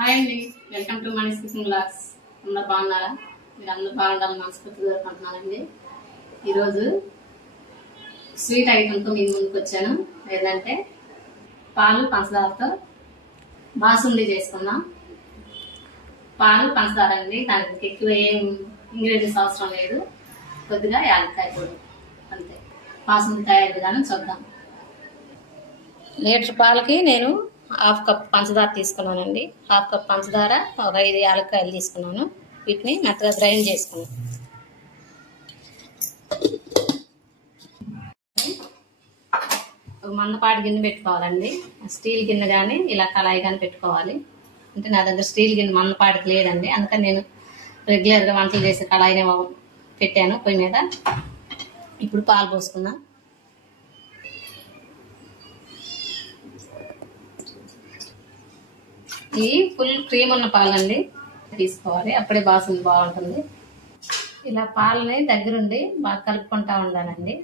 Hi అండి, welcome to Mani cooking blogs. అందరూ బాగున్నారా? మీరు అందరూ బాగుండాలని మనస్ఫూర్తిగా కోరుకుంటున్నానండి. ఈరోజు స్వీట్ ఐటమ్తో మీ ముందుకు వచ్చాను. ఏంటంటే పాలు పంచదారతో బాసుండి చేసుకుందాం. పాలు పంచదార అండి, దానికి ఎక్కువ ఏం ఇంగ్రీడియంట్స్ అవసరం లేదు. కొద్దిగా యాలక్కాయ పొడి అంతే. బాసుండి తయారు విధానం చూద్దాం. లీటర్ పాలకి నేను హాఫ్ కప్ పంచదార తీసుకున్నానండి. హాఫ్ కప్ పంచదార, ఒక 5 యాలక్కాయలు తీసుకున్నాను. వీటిని మెత్తగా గ్రైండ్ చేసుకున్నాను. ఒక మందపాటి గిన్నె పెట్టుకోవాలండి. స్టీల్ గిన్నె కానీ ఇలా కళాయి కానీ పెట్టుకోవాలి. అంటే నా దగ్గర స్టీల్ గిన్నె మందపాటికి లేదండి, అందుకని నేను రెగ్యులర్గా వంటలు చేసే కళాయినే పెట్టాను పొయ్యి మీద. ఇప్పుడు పాలు పోసుకుందాం. ఈ ఫుల్ క్రీమ్ ఉన్న పాలండి తీసుకోవాలి, అప్పుడే బాసుంది బాగుంటుంది. ఇలా పాలని దగ్గరుండి బాగా కలుపుకుంటా ఉండాలండి,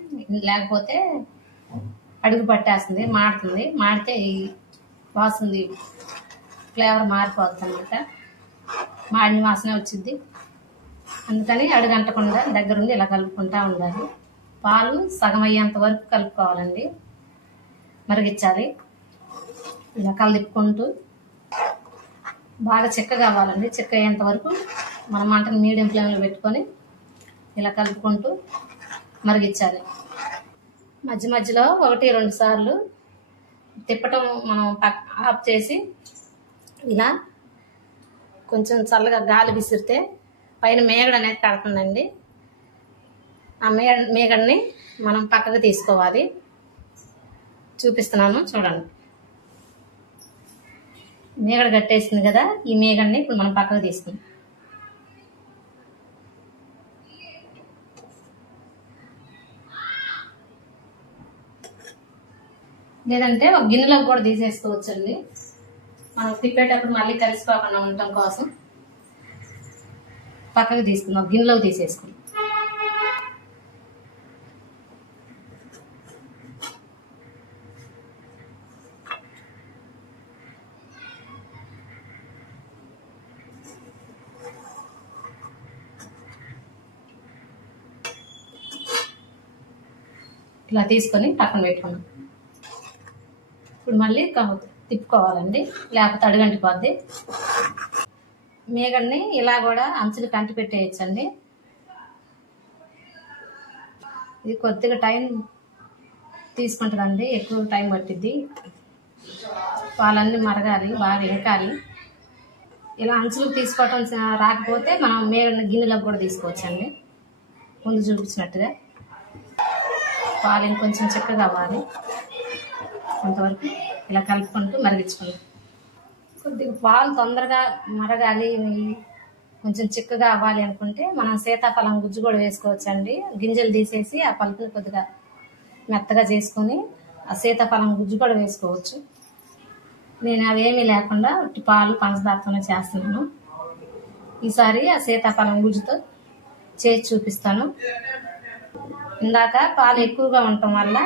లేకపోతే అడుగు పట్టేస్తుంది, మాడుతుంది. మాడితే ఈ బాసుంది ఫ్లేవర్ మారిపోతుంది అన్నమాట, మాడిన వాసన వచ్చింది. అందుకని అడుగంటకుండా దగ్గరుండి ఇలా కలుపుకుంటా ఉండాలి. పాలు సగం అయ్యేంత వరకు కలుపుకోవాలండి, మరిగించాలి. ఇలా కలుపుకుంటూ బాగా చిక్కగా అవ్వాలండి. చిక్క అయ్యేంత వరకు మన మంటను మీడియం ఫ్లేమ్లో పెట్టుకొని ఇలా కలుపుకుంటూ మరిగించాలి. మధ్య మధ్యలో 1-2 సార్లు తిప్పటం మనం ఆఫ్ చేసి ఇలా కొంచెం చల్లగా గాలి విసిరితే పైన మేగడ అనేది కడుతుందండి. ఆ మేగడని మనం పక్కకు తీసుకోవాలి. చూపిస్తున్నాను చూడండి. మేగడ కట్టేసింది కదా, ఈ మేగడని ఇప్పుడు మనం పక్కకు తీసుకుందాం. లేదంటే ఒక గిన్నెలోకి కూడా తీసేసుకోవచ్చండి. మనం తిప్పేటప్పుడు మళ్ళీ కలిసిపోకుండా ఉండటం కోసం పక్కకు తీసుకుందాం, గిన్నెలోకి తీసేసుకుందాం. ఇలా తీసుకొని పక్కన పెట్టుకున్నాం. ఇప్పుడు మళ్ళీ తిప్పుకోవాలండి, లేకపోతే అడుగంటిపోద్ది. మేగడ్ని ఇలా కూడా అంచులు కంటి పెట్టేయచ్చండి. ఇది కొద్దిగా టైం తీసుకుంటుందండి, ఎక్కువ టైం పట్టిద్ది. పాలన్నీ మరగాలి, బాగా ఇంకాలి. ఇలా అంచులకు తీసుకోవటం రాకపోతే మనం మేగడ్ని గిన్నెలకు కూడా తీసుకోవచ్చండి, ముందు చూపించినట్టుగా. పాలు ఇంకొంచెం చిక్కగా అవ్వాలి, అంతవరకు ఇలా కలుపుకుంటూ మరిగించుకుందాం. కొద్దిగా పాలు తొందరగా మరగాలి, కొంచెం చిక్కగా అవ్వాలి అనుకుంటే మనం సీతాఫలం గుజ్జు కూడా వేసుకోవచ్చండి. గింజలు తీసేసి ఆ పలుపుని కొద్దిగా మెత్తగా చేసుకొని ఆ సీతాఫలం గుజ్జు కూడా వేసుకోవచ్చు. నేను అవేమీ లేకుండా పాలు పంచదారతోనే చేస్తున్నాను. ఈసారి ఆ సీతాఫలం గుజ్జుతో చేసి చూపిస్తాను. ఇందాక పాలు ఎక్కువగా ఉండటం వల్ల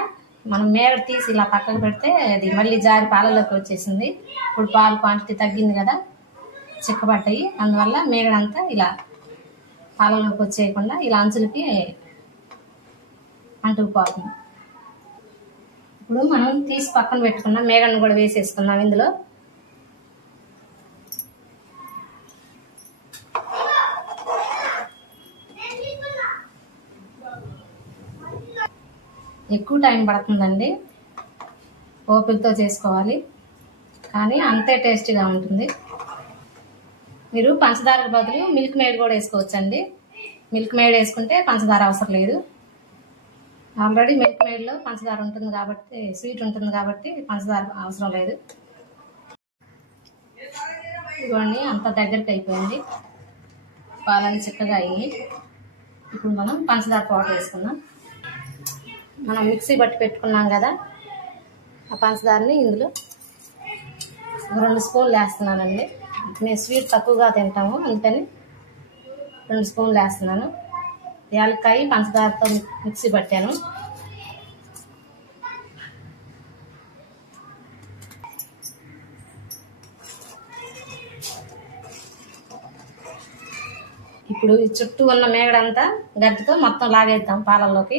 మనం మేగడ తీసి ఇలా పక్కకు పెడితే అది మళ్ళీ జారి పాలలోకి వచ్చేసింది. ఇప్పుడు పాలు క్వాంటిటీ తగ్గింది కదా, చిక్కబడ్డాయి. అందువల్ల మేగడంతా ఇలా పాలలోకి వచ్చేయకుండా ఇలా అంచులకి అంటుకుపోతుంది. ఇప్పుడు మనం తీసి పక్కన పెట్టుకున్న మేగడను కూడా వేసేసుకున్నాం ఇందులో. ఎక్కువ టైం పడుతుందండి, ఓపికతో చేసుకోవాలి, కానీ అంతే టేస్టీగా ఉంటుంది. మీరు పంచదార బదులు మిల్క్ మేడ్ కూడా వేసుకోవచ్చండి. మిల్క్ మేడ్ వేసుకుంటే పంచదార అవసరం లేదు. ఆల్రెడీ మిల్క్ మేడ్లో పంచదార ఉంటుంది కాబట్టి, స్వీట్ ఉంటుంది కాబట్టి పంచదార అవసరం లేదు. ఇవన్నీ అంత దగ్గరికి అయిపోయింది, పాలన్నీ చిక్కగా అయ్యి. ఇప్పుడు మనం పంచదార పౌడర్ వేసుకుందాం. మనం మిక్సీ బట్టి పెట్టుకున్నాం కదా, ఆ పంచదారని ఇందులో 2 స్పూన్లు వేస్తున్నానండి. మేము స్వీట్ తక్కువగా తింటాము, అందుకని 2 స్పూన్లు వేస్తున్నాను. యాలక్కాయ పంచదారతో మిక్సీ పట్టాను. ఇప్పుడు ఈ చుట్టూ ఉన్న మేగడంతా గడ్డతో మొత్తం లాగేద్దాం పాలల్లోకి.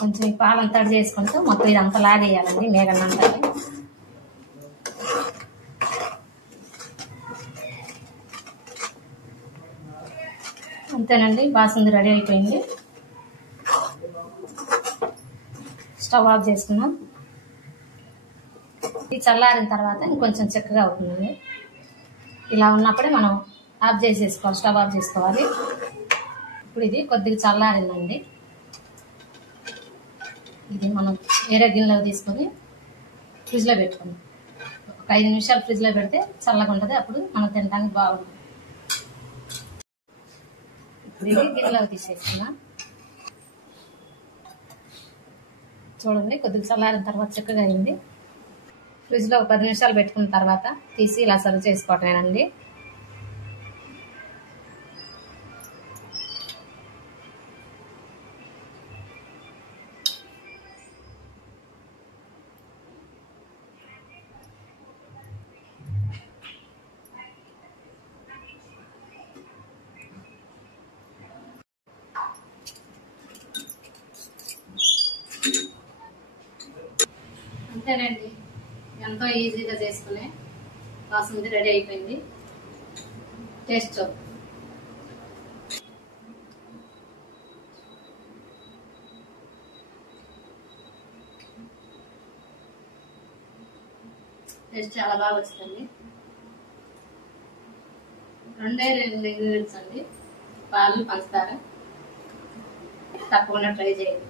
కొంచెం ఈ పాలంతా చేసుకుంటూ మొత్తం ఇదంతా లాగేయాలండి మేగడంతా. అంతేనండి, బాసుంది రెడీ అయిపోయింది. స్టవ్ ఆఫ్ చేసుకున్నాం. ఇది చల్లారిన తర్వాత ఇంకొంచెం చిక్కగా అవుతుంది. ఇలా ఉన్నప్పుడే మనం ఆఫ్ చేసేసుకోవాలి, స్టవ్ ఆఫ్ చేసుకోవాలి. ఇప్పుడు ఇది కొద్దిగా చల్లారిందండి. ఇది మనం వేరే గిన్నెలో తీసుకొని ఫ్రిడ్జ్లో పెట్టుకుందాం. ఒక 5 నిమిషాలు ఫ్రిడ్జ్లో పెడితే చల్లగా ఉంటుంది, అప్పుడు మనం తినడానికి బాగుంటుంది. ఇప్పుడు ఇది గిన్నెలోకి తీసేసుకున్నా. చూడండి, కొద్దిగా చల్లారిన తర్వాత చిక్కగా అయింది. ఫ్రిడ్జ్లో ఒక 10 నిమిషాలు పెట్టుకున్న తర్వాత తీసి ఇలా సర్వ్ చేసుకోవటమేనండి. అంతేనండి, ఎంతో ఈజీగా చేసుకునే బాసుంది రెడీ అయిపోయింది. టేస్ట్ చాలా బాగా వచ్చిందండి. 2 ఇంగ్రీడియంట్స్ అండి, పాలు, పంచదార. తప్పకుండా ట్రై చేయండి.